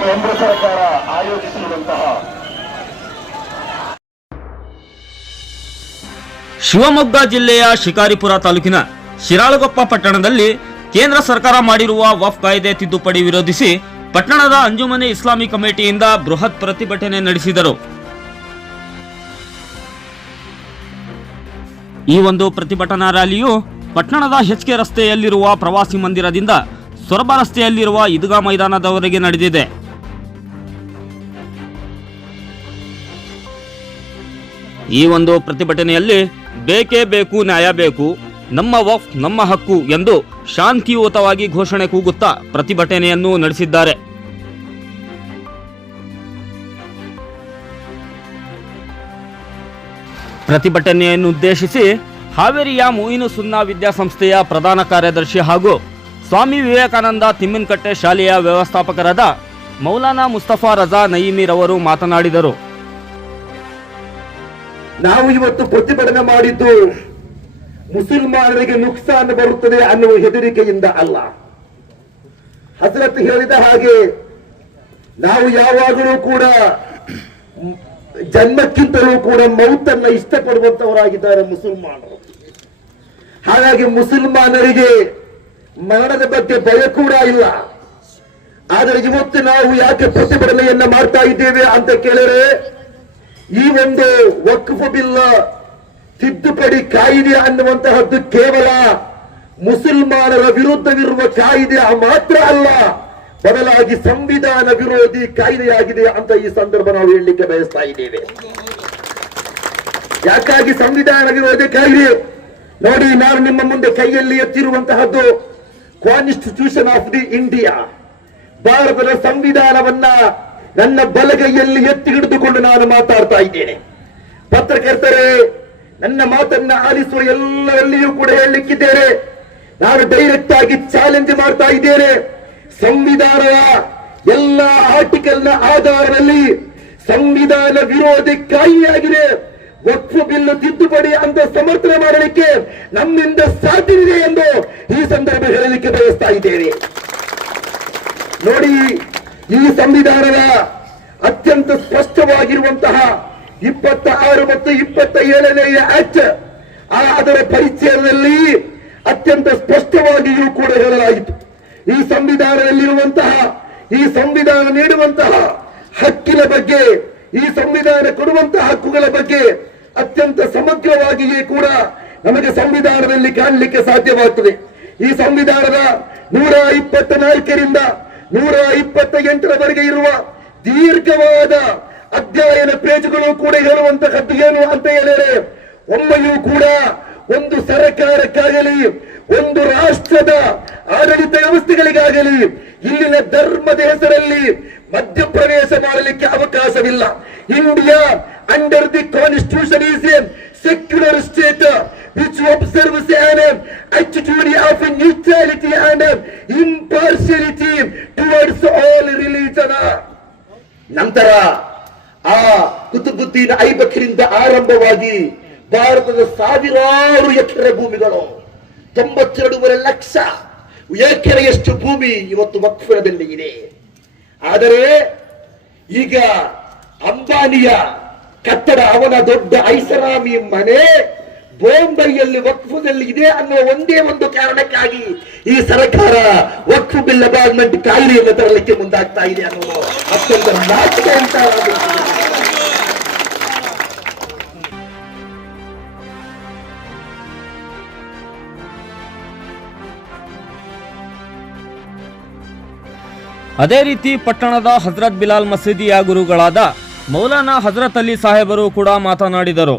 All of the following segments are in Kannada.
ಕೇಂದ್ರ ಸರ್ಕಾರ ಆಯೋಜಿಸಿರುವಂತಹ ಶಿವಮೊಗ್ಗ ಜಿಲ್ಲೆಯ ಶಿಕಾರಿಪುರ ತಾಲೂಕಿನ ಶಿರಾಳಕೊಪ್ಪ ಪಟ್ಟಣದಲ್ಲಿ ಕೇಂದ್ರ ಸರ್ಕಾರ ಮಾಡಿರುವ ವಕ್ಫ್ ಕಾಯ್ದೆ ತಿದ್ದುಪಡಿ ವಿರೋಧಿಸಿ ಪಟ್ಟಣದ ಅಂಜುಮನೆ ಇಸ್ಲಾಮಿ ಕಮಿಟಿಯಿಂದ ಬೃಹತ್ ಪ್ರತಿಭಟನೆ ನಡೆಸಿದರು. ಈ ಒಂದು ಪ್ರತಿಭಟನಾ ರ್ಯಾಲಿಯು ಪಟ್ಟಣದ HK ರಸ್ತೆಯಲ್ಲಿರುವ ಪ್ರವಾಸಿ ಮಂದಿರದಿಂದ ಸೊರಬ ರಸ್ತೆಯಲ್ಲಿರುವ ಈದ್ಗಾ ಮೈದಾನದವರೆಗೆ ನಡೆದಿದೆ. ಈ ಒಂದು ಪ್ರತಿಭಟನೆಯಲ್ಲಿ ಬೇಕೇ ಬೇಕು, ನ್ಯಾಯ ಬೇಕು, ನಮ್ಮ ವಕ್ಫ್ ನಮ್ಮ ಹಕ್ಕು ಎಂದು ಶಾಂತಿಯುತವಾಗಿ ಘೋಷಣೆ ಕೂಗುತ್ತಾ ಪ್ರತಿಭಟನೆಯನ್ನು ನಡೆಸಿದ್ದಾರೆ. ಪ್ರತಿಭಟನೆಯನ್ನು ಉದ್ದೇಶಿಸಿ ಹಾವೇರಿಯ ಮುಯಿನು ಸುನ್ನಾ ವಿದ್ಯಾಸಂಸ್ಥೆಯ ಪ್ರಧಾನ ಕಾರ್ಯದರ್ಶಿ ಹಾಗೂ ಸ್ವಾಮಿ ವಿವೇಕಾನಂದ ತಿಮ್ಮಿನಕಟ್ಟೆ ಶಾಲೆಯ ವ್ಯವಸ್ಥಾಪಕರಾದ ಮೌಲಾನಾ ಮುಸ್ತಫಾ ರಜಾ ನಯೀಮಿರವರು ಮಾತನಾಡಿದರು. ನಾವು ಇವತ್ತು ಪ್ರತಿಭಟನೆ ಮಾಡಿದ್ದು ಮುಸಲ್ಮಾನರಿಗೆ ನುಕ್ಸಾನ್ ಬರುತ್ತದೆ ಅನ್ನುವ ಹೆದರಿಕೆಯಿಂದ ಅಲ್ಲ. ಹಜರತ್ ಹೇಳಿದ ಹಾಗೆ ನಾವು ಯಾವಾಗಲೂ ಕೂಡ ಜನ್ಮಕ್ಕಿಂತಲೂ ಕೂಡ ಮೌತನ್ನ ಇಷ್ಟಪಡುವಂತವರಾಗಿದ್ದಾರೆ ಮುಸಲ್ಮಾನರು. ಹಾಗಾಗಿ ಮುಸಲ್ಮಾನರಿಗೆ ಮರಣದ ಬಗ್ಗೆ ಭಯ ಕೂಡ ಇಲ್ಲ. ಆದರೆ ಇವತ್ತು ನಾವು ಯಾಕೆ ಪ್ರತಿಭಟನೆಯನ್ನ ಮಾಡ್ತಾ ಇದ್ದೇವೆ ಅಂತ ಕೇಳಿದ್ರೆ, ಈ ಒಂದು ವಕ್ಫ್ ಬಿಲ್ ತಿದ್ದುಪಡಿ ಕಾಯ್ದೆ ಅನ್ನುವಂತಹದ್ದು ಕೇವಲ ಮುಸಲ್ಮಾನರ ವಿರುದ್ಧವಿರುವ ಕಾಯ್ದೆ ಮಾತ್ರ ಅಲ್ಲ, ಬದಲಾಗಿ ಸಂವಿಧಾನ ವಿರೋಧಿ ಕಾಯ್ದೆಯಾಗಿದೆ ಅಂತ ಈ ಸಂದರ್ಭ ನಾವು ಹೇಳಲಿಕ್ಕೆ ಬಯಸ್ತಾ ಇದ್ದೇವೆ. ಯಾಕಾಗಿ ಸಂವಿಧಾನ ವಿರೋಧಿ ಕಾಯ್ದೆ? ನೋಡಿ, ನಾನು ನಿಮ್ಮ ಮುಂದೆ ಕೈಯಲ್ಲಿ ಎತ್ತಿರುವಂತಹದ್ದು ಕಾನ್ಸ್ಟಿಟ್ಯೂಷನ್ ಆಫ್ ದಿ ಇಂಡಿಯಾ, ಭಾರತದ ಸಂವಿಧಾನವನ್ನ ನನ್ನ ಬಲಗೈಯಲ್ಲಿ ಎತ್ತಿ ಹಿಡಿದುಕೊಂಡು ನಾನು ಮಾತಾಡ್ತಾ ಇದ್ದೇನೆ. ಪತ್ರಕರ್ತರೇ, ನನ್ನ ಮಾತನ್ನ ಆಲಿಸುವ ಎಲ್ಲರಲ್ಲಿಯೂ ಕೂಡ ಹೇಳಲಿಕ್ಕಿದ್ದೇನೆ, ನಾನು ಡೈರೆಕ್ಟ್ ಆಗಿ ಚಾಲೆಂಜ್ ಮಾಡ್ತಾ ಇದ್ದೇನೆ. ಸಂವಿಧಾನದ ಎಲ್ಲ ಆರ್ಟಿಕಲ್ನ ಆಧಾರದಲ್ಲಿ ಸಂವಿಧಾನ ವಿರೋಧಿ ಕಾಯ್ದೆಯಾಗಿದೆ. ವಕ್ಫ್ ಬಿಲ್ ತಿದ್ದುಪಡಿ ಅಂತ ಸಮರ್ಥನೆ ಮಾಡಲಿಕ್ಕೆ ನಮ್ಮಿಂದ ಸಾಧ್ಯವಿದೆ ಎಂದು ಈ ಸಂದರ್ಭ ಹೇಳಲಿಕ್ಕೆ ಬಯಸ್ತಾ ಇದ್ದೇನೆ. ನೋಡಿ, ಈ ಸಂವಿಧಾನದ ಅತ್ಯಂತ ಸ್ಪಷ್ಟವಾಗಿರುವಂತಹ 26 ಮತ್ತು 27ನೇ ಆಕ್ಟ್ ಅದರ ಪರಿಚಯದಲ್ಲಿ ಅತ್ಯಂತ ಸ್ಪಷ್ಟವಾಗಿಯೂ ಕೂಡ ಹೇಳಲಾಯಿತು. ಈ ಸಂವಿಧಾನದಲ್ಲಿರುವಂತಹ, ಈ ಸಂವಿಧಾನ ನೀಡುವಂತಹ ಹಕ್ಕಿನ ಬಗ್ಗೆ, ಈ ಸಂವಿಧಾನ ಕೊಡುವಂತಹ ಹಕ್ಕುಗಳ ಬಗ್ಗೆ ಅತ್ಯಂತ ಸಮಗ್ರವಾಗಿಯೇ ಕೂಡ ನಮಗೆ ಸಂವಿಧಾನದಲ್ಲಿ ಕಾಣಲಿಕ್ಕೆ ಸಾಧ್ಯವಾಗ್ತದೆ. ಈ ಸಂವಿಧಾನದ 124ರಿಂದ 128ರವರೆಗೆ ಇರುವ ದೀರ್ಘವಾದ ಅಧ್ಯಯನ ಪೇಜ್ಗಳು ಕೂಡ ಹೇಳುವಂತಹದ್ದು ಏನು ಅಂತ ಹೇಳಿದರೆ, ಒಮ್ಮೆಯೂ ಕೂಡ ಒಂದು ಸರ್ಕಾರಕ್ಕಾಗಲಿ, ಒಂದು ರಾಷ್ಟ್ರದ ಆಡಳಿತ ವ್ಯವಸ್ಥೆಗಳಿಗಾಗಲಿ ಇಲ್ಲಿನ ಧರ್ಮದ ಹೆಸರಲ್ಲಿ ಮಧ್ಯಪ್ರವೇಶ ಮಾಡಲಿಕ್ಕೆ ಅವಕಾಶವಿಲ್ಲ. India under the constitution is A secular state which observes an attitude of neutrality and impartiality towards all religion. ನಂತರ ಆ ಕುತುಬುದ್ದೀನ್ ಐಬಕ್ರಿಂದ ಆರಂಭವಾಗಿ ಭಾರತದ ಸಾವಿರಾರು ಎಕರೆ ಭೂಮಿಗಳು, 92.5 ಲಕ್ಷ ಎಕರೆಯಷ್ಟು ಭೂಮಿ ಇವತ್ತು ವಕ್ಫದಲ್ಲಿ ಇದೆ. ಆದರೆ ಈಗ ಅಂಬಾನಿಯ ಕಟ್ಟಡ, ಅವನ ದೊಡ್ಡ ಐಷಾರಾಮಿ ಮನೆ ಬಾಂಬೆಯಲ್ಲಿ ವಕ್ಫದಲ್ಲಿ ಇದೆ ಅನ್ನುವ ಒಂದೇ ಒಂದು ಕಾರಣಕ್ಕಾಗಿ ಈ ಸರ್ಕಾರ ವಕ್ಫ್ ಬಿಲ್ ಅಮೆಂಡ್ಮೆಂಟ್ ಕಾಯ್ದೆಯನ್ನು ತರಲಿಕ್ಕೆ ಮುಂದಾಗ್ತಾ ಇದೆ ಅನ್ನೋದು ಅತ್ಯಂತ ನಾಚಿಕೆ ಅಂತ. ಅದೇ ರೀತಿ ಪಟ್ಟಣದ ಹಜರತ್ ಬಿಲಾಲ್ ಮಸೀದಿಯ ಗುರುಗಳಾದ ಮೌಲಾನಾ ಹಜರತ್ ಅಲಿ ಸಾಹೇಬರು ಕೂಡ ಮಾತನಾಡಿದರು.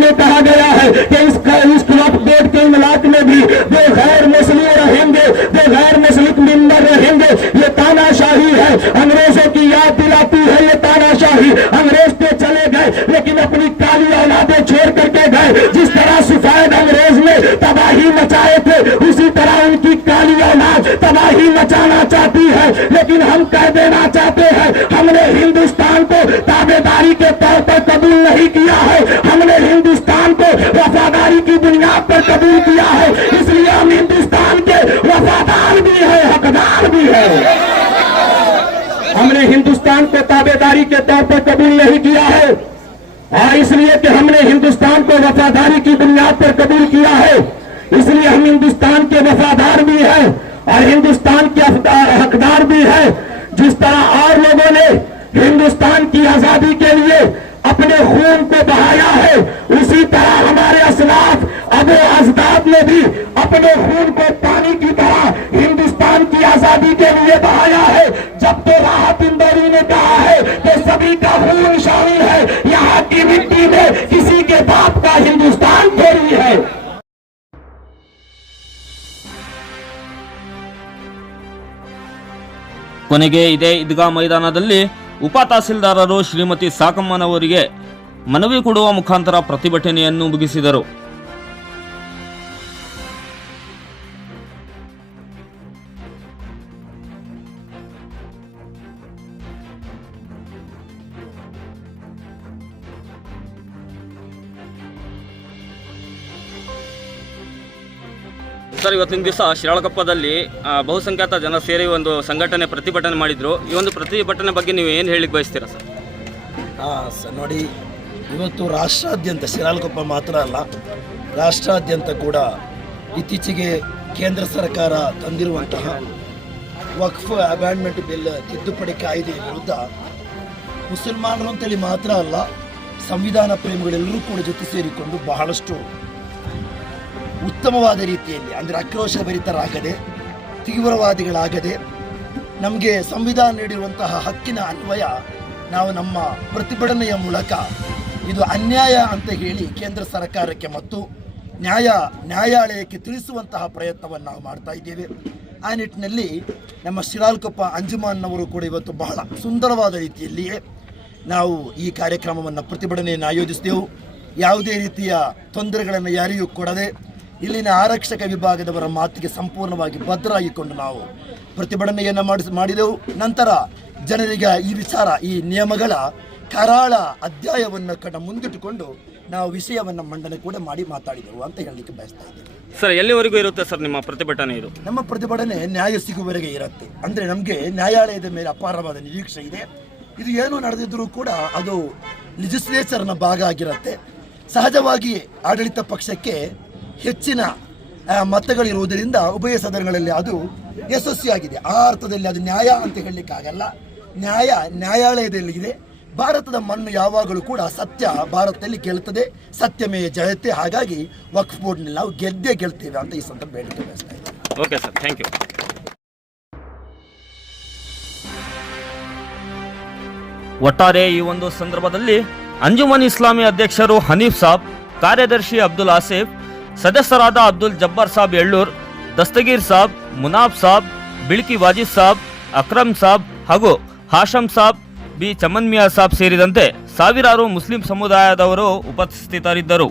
में कहा गया है कि इस खिलाफ डेट के इलाके में भी जो गैर मुस्लिम रहेंगे, जो गैर मुस्लिम मेंबर रहेंगे, ये तानाशाही है, अंग्रेजों की याद दिलाती है ये तानाशाही। अंग्रेज तो चले गए लेकिन अपनी काली औलादें छोड़ करके गए। जिस तरह सफेद अंग्रेज ने तबाही मचाए थे उसी तरह उनकी काली औलाद तबाही मचाना चाहती है। लेकिन हम कह देना चाहते हैं हमने हिंदुस्तान को ताबेदारी के तौर पर कबूल नहीं किया है, हमने हिंदुस्तान को वफादारी की बुनियाद पर कबूल किया है, इसलिए हम हिंदुस्तान के वफादार भी है, हकदार भी है। हमने हिंदुस्तान को ताबेदारी के तौर पर कबूल नहीं किया है और इसलिए कि हमने हिंदुस्तान को वफादारी की बुनियाद पर कबूल किया है, इसलिए हम हिंदुस्तान के वफादार भी हैं और हिंदुस्तान के हकदार भी है। जिस तरह और लोगों ने हिंदुस्तान की आजादी के लिए अपने खून को बहाया है, उसी तरह हमारे असलाफ अबो अजदाद ने भी अपने खून को पानी की तरह हिंदुस्तान की आजादी के लिए बहाया है। जब तो राहत इंदौरी ने कहा है कि सभी का खून शामिल है, यहाँ की मिट्टी में किसी के बाप का हिंदुस्तान थोड़ी है। ಕೊನೆಗೆ ಇದೇ ಈದ್ಗಾ ಮೈದಾನದಲ್ಲಿ ಉಪ ತಹಸೀಲ್ದಾರರು ಶ್ರೀಮತಿ ಸಾಕಮ್ಮನವರಿಗೆ ಮನವಿ ಕೊಡುವ ಮುಖಾಂತರ ಪ್ರತಿಭಟನೆಯನ್ನು ಮುಗಿಸಿದರು. ಸರ್, ಇವತ್ತಿನ ದಿವಸ ಶಿರಾಳಕೊಪ್ಪದಲ್ಲಿ ಬಹುಸಂಖ್ಯಾತ ಜನ ಸೇರಿ ಒಂದು ಸಂಘಟನೆ ಪ್ರತಿಭಟನೆ ಮಾಡಿದ್ರು. ಈ ಒಂದು ಪ್ರತಿಭಟನೆ ಬಗ್ಗೆ ನೀವು ಏನು ಹೇಳಿಕ್ಕೆ ಬಯಸ್ತೀರಾ ಸರ್? ಸರ್ ನೋಡಿ, ಇವತ್ತು ರಾಷ್ಟ್ರಾದ್ಯಂತ ಶಿರಾಳಕೊಪ್ಪ ಮಾತ್ರ ಅಲ್ಲ, ರಾಷ್ಟ್ರಾದ್ಯಂತ ಕೂಡ ಇತ್ತೀಚೆಗೆ ಕೇಂದ್ರ ಸರ್ಕಾರ ತಂದಿರುವಂತಹ ವಕ್ಫ್ ಅಮೆಂಡ್ಮೆಂಟ್ ಬಿಲ್ ತಿದ್ದುಪಡಿ ಕಾಯ್ದೆ ವಿರುದ್ಧ ಮುಸಲ್ಮಾನರು ಅಂತೇಳಿ ಮಾತ್ರ ಅಲ್ಲ, ಸಂವಿಧಾನ ಪ್ರೇಮಿಗಳೆಲ್ಲರೂ ಕೂಡ ಜೊತೆ ಸೇರಿಕೊಂಡು ಬಹಳಷ್ಟು ಉತ್ತಮವಾದ ರೀತಿಯಲ್ಲಿ, ಅಂದರೆ ಆಕ್ರೋಶಭರಿತರಾಗದೆ, ತೀವ್ರವಾದಿಗಳಾಗದೆ, ನಮಗೆ ಸಂವಿಧಾನ ನೀಡಿರುವಂತಹ ಹಕ್ಕಿನ ಅನ್ವಯ ನಾವು ನಮ್ಮ ಪ್ರತಿಭಟನೆಯ ಮೂಲಕ ಇದು ಅನ್ಯಾಯ ಅಂತ ಹೇಳಿ ಕೇಂದ್ರ ಸರ್ಕಾರಕ್ಕೆ ಮತ್ತು ನ್ಯಾಯಾಲಯಕ್ಕೆ ತಿಳಿಸುವಂತಹ ಪ್ರಯತ್ನವನ್ನು ನಾವು ಮಾಡ್ತಾ ಇದ್ದೇವೆ. ಆ ನಿಟ್ಟಿನಲ್ಲಿ ನಮ್ಮ ಶಿರಾಳಕೊಪ್ಪ ಅಂಜುಮನ್ನವರು ಕೂಡ ಇವತ್ತು ಬಹಳ ಸುಂದರವಾದ ರೀತಿಯಲ್ಲಿಯೇ ನಾವು ಈ ಕಾರ್ಯಕ್ರಮವನ್ನು ಪ್ರತಿಭಟನೆಯನ್ನು ಆಯೋಜಿಸಿದೆವು. ಯಾವುದೇ ರೀತಿಯ ತೊಂದರೆಗಳನ್ನು ಯಾರಿಗೂ ಕೊಡದೆ ಇಲ್ಲಿನ ಆರಕ್ಷಕ ವಿಭಾಗದವರ ಮಾತಿಗೆ ಸಂಪೂರ್ಣವಾಗಿ ಬದ್ಧರಾಗಿಕೊಂಡು ನಾವು ಪ್ರತಿಭಟನೆಯನ್ನು ಮಾಡಿದೆವು. ನಂತರ ಜನರಿಗೆ ಈ ವಿಚಾರ, ಈ ನಿಯಮಗಳ ಕರಾಳ ಅಧ್ಯಾಯವನ್ನು ಮುಂದಿಟ್ಟುಕೊಂಡು ನಾವು ವಿಷಯವನ್ನು ಮಂಡನೆ ಕೂಡ ಮಾಡಿ ಮಾತಾಡಿದೆವು ಅಂತ ಹೇಳಲಿಕ್ಕೆ ಬಯಸ್ತಾ ಇದ್ದೇವೆ. ಸರ್, ಎಲ್ಲಿವರೆಗೂ ಇರುತ್ತೆ ಸರ್ ನಿಮ್ಮ ಪ್ರತಿಭಟನೆ? ಇದು ನಮ್ಮ ಪ್ರತಿಭಟನೆ ನ್ಯಾಯ ಸಿಗುವವರೆಗೆ ಇರುತ್ತೆ. ಅಂದರೆ ನಮಗೆ ನ್ಯಾಯಾಲಯದ ಮೇಲೆ ಅಪಾರವಾದ ನಿರೀಕ್ಷೆ ಇದೆ. ಇದು ಏನು ನಡೆದಿದ್ರೂ ಕೂಡ ಅದು ಲೆಜಿಸ್ಲೇಚರ್ನ ಭಾಗ ಆಗಿರುತ್ತೆ. ಸಹಜವಾಗಿ ಆಡಳಿತ ಪಕ್ಷಕ್ಕೆ ಹೆಚ್ಚಿನ ಮತಗಳಿರುವುದರಿಂದ ಉಭಯ ಸದನಗಳಲ್ಲಿ ಅದು ಯಶಸ್ವಿಯಾಗಿದೆ. ಆ ಅರ್ಥದಲ್ಲಿ ಅದು ನ್ಯಾಯ ಅಂತ ಹೇಳಲಿಕ್ಕಾಗಲ್ಲ. ನ್ಯಾಯಾಲಯದಲ್ಲಿ ಇದೆ. ಭಾರತದ ಮಣ್ಣು ಯಾವಾಗಲೂ ಕೂಡ ಸತ್ಯ ಭಾರತದಲ್ಲಿ ಗೆಲ್ತದೆ, ಸತ್ಯಮೇ ಜಯತೆ. ಹಾಗಾಗಿ ವಕ್ಫ್ ಬೋರ್ಡ್ನಲ್ಲಿ ನಾವು ಗೆಲ್ತೇವೆ ಅಂತ ಈ ಸಂದರ್ಭ ಹೇಳಿಕೆ ಬಯಸ್ತಾ ಇದ್ದೇವೆ. Okay sir, thank you. ಒಟ್ಟಾರೆ ಈ ಒಂದು ಸಂದರ್ಭದಲ್ಲಿ ಅಂಜುಮನ್ ಇಸ್ಲಾಮಿ ಅಧ್ಯಕ್ಷರು ಹನೀಫ್ ಸಾಬ್, ಕಾರ್ಯದರ್ಶಿ ಅಬ್ದುಲ್ ಆಸಿಫ್, ಸದಸ್ಯರಾದ ಅಬ್ದುಲ್ ಜಬ್ಬಾರ್ ಸಾಬ್ ಎಳ್ಳೂರ್, ದಸ್ತಗೀರ್ ಸಾಬ್, ಮುನಾಫ್ ಸಾಬ್, ಬಿಳ್ಕಿ ವಾಜಿದ್ ಸಾಬ್, ಅಕ್ರಮ್ ಸಾಬ್ ಹಾಗೂ ಹಾಶಮ್ ಸಾಬ್, ಬಿ ಚಮನ್ ಮಿಯಾ ಸಾಬ್ ಸೇರಿದಂತೆ ಸಾವಿರಾರು ಮುಸ್ಲಿಂ ಸಮುದಾಯದವರು ಉಪಸ್ಥಿತರಿದ್ದರು.